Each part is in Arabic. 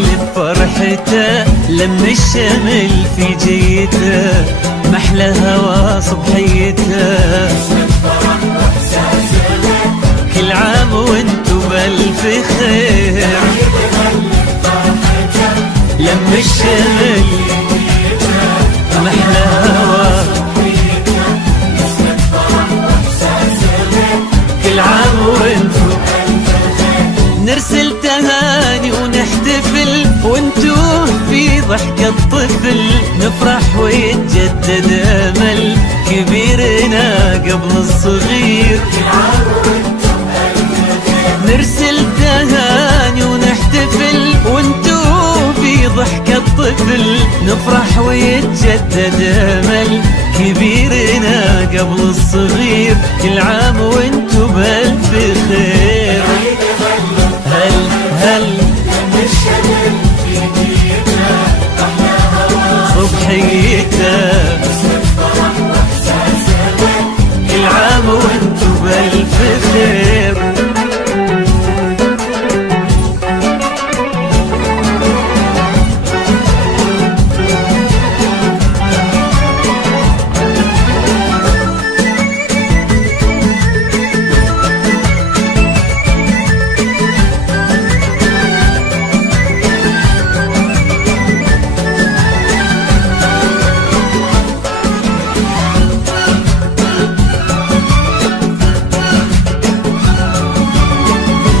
بفرحته لم الشمل في جيته محلى هوا صبحيته. كل عام وانتو بألف خير لم الشمل محلى هوا. كل عام وانتو نرسل تهاني ونحتفل وانتو في ضحكة طفل نفرح ويتجدد امل كبيرنا قبل الصغير. نرسل تهاني ونحتفل وانتو في ضحكة طفل نفرح ويتجدد امل كبيرنا قبل الصغير. كل عام وانتو بألف خير. هل هل صبحيته كل عام وانتو بألف خير.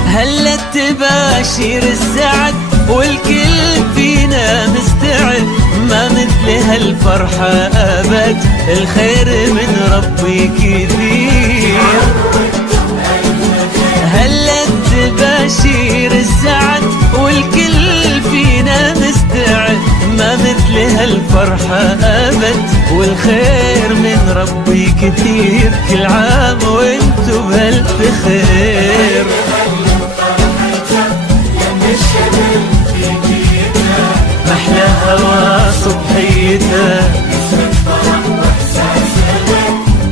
هلت تباشير السعد والكل فينا مستعد ما مثل هالفرحة أبد الخير من ربي كثير. هلت تباشير السعد والكل فينا مستعد ما مثل هالفرحة أبد والخير من ربي كثير. كل عام وانتو بألف خير. محلى هوا صبحيته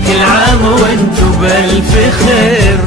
كل عام وانتو بألف خير.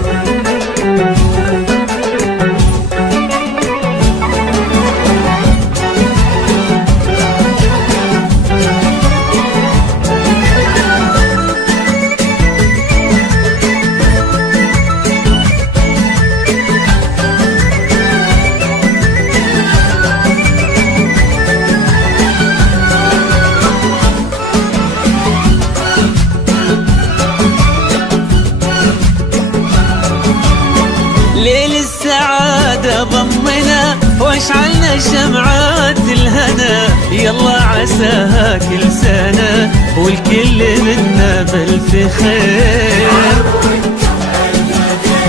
ليل السعادة ضمنا واشعلنا شمعات الهنا يلا عساها كل سنة والكل منا بألف خير.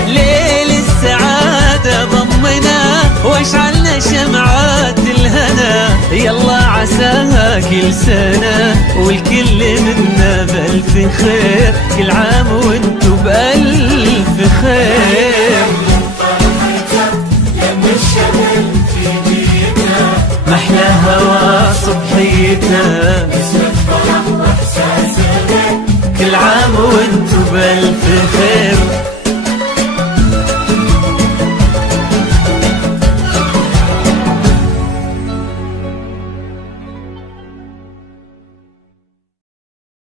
ليل السعادة ضمنا واشعلنا شمعات الهنا يلا عساها كل سنة والكل منا بألف خير. كل عام وانتو بألف خير. محلى هوا صبحيته كل عام وانتو بألف